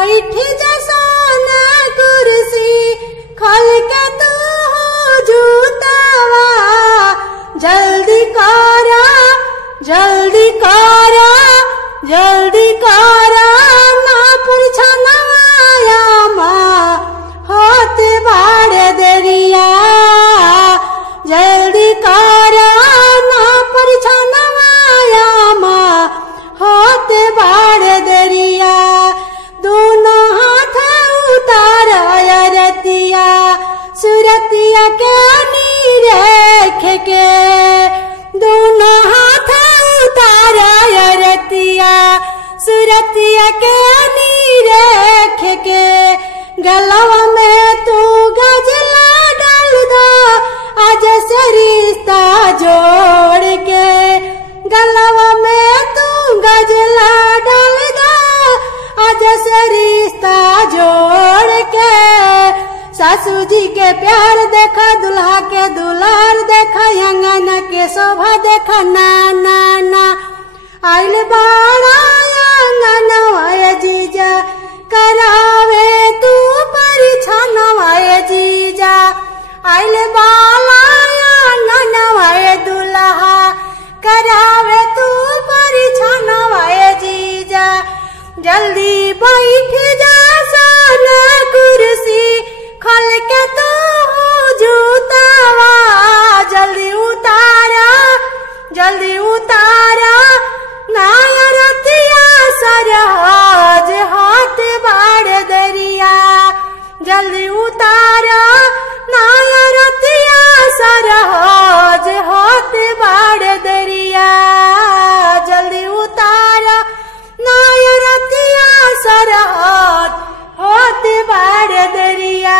बैठ जा सोना कुर्सी खोल के तू जूतावा जल्दी करा जल्दी करा जल्दी करा ना पुरछनवाया माँ होते बाड़े देरिया जल्दी करा ना पुरछनवाया माँ होते बाड़े देरिया दोनों हाथ उतारा रतिया सुरतिया के नीरेख के दोनों हाथ उतारा रतिया सुरतिया के नीरेख के गलवा में तू गजला डाल दो आज से रिश्ता जोड़ के गलवा में तू गजला डाल दो आज से रिश्ता जोड़ के सासू जी के प्यार देखा दुल्हा के दुलार देखा अंगन के शोभा देखा ना ना ना आइल बाड़ा अंगन वाय जीजा करावे तू परिछन वाय जीजा आइल बाला अंगन वाय दुल्हा करावे तू परिछन वाय जीजा जल्दी बैठ जा सोना कुर्सी खोल के तू जूतावा जल्दी उतारा नाया रतिया सरहज हाथ बाड़ दरिया जल्दी उतारा नाया रतिया सरहज हाथ बाड़ दरिया जल्दी उतारा नाया रतिया सरहज हाथ बाड़ दरिया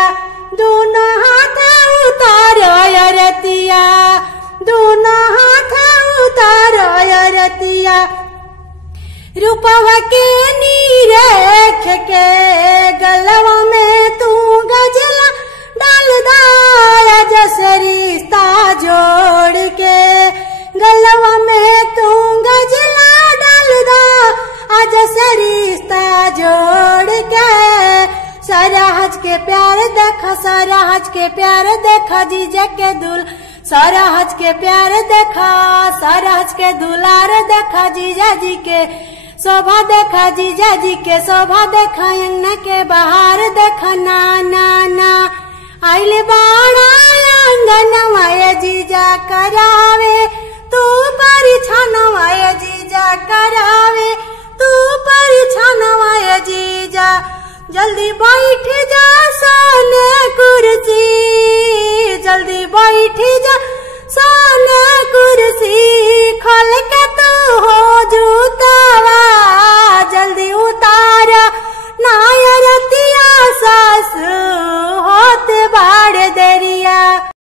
दोनों हाथ उतारा रतिया दोनों हाथ उतारा रतिया रूपवा के नीरेख के गलवा में तू गजला डाल दाया जस रिश्ता जोड़ के गलवा में तू गजला डाल दा आज से रिश्ता जोड़ के सरहज के प्यार देखा सरहज के प्यार देखा जीजा के दुल सरहज के प्यार देखा सरहज के दुलार देखा जीजा जी के शोभा देखा जीजा जी के शोभा देखा अंगना के बाहर देखा ना ना ना आइल बाड़ा अंगन वाय जीजा करावे तू परिछन वाय जीजा करावे तू परिछन वाय जीजा जल्दी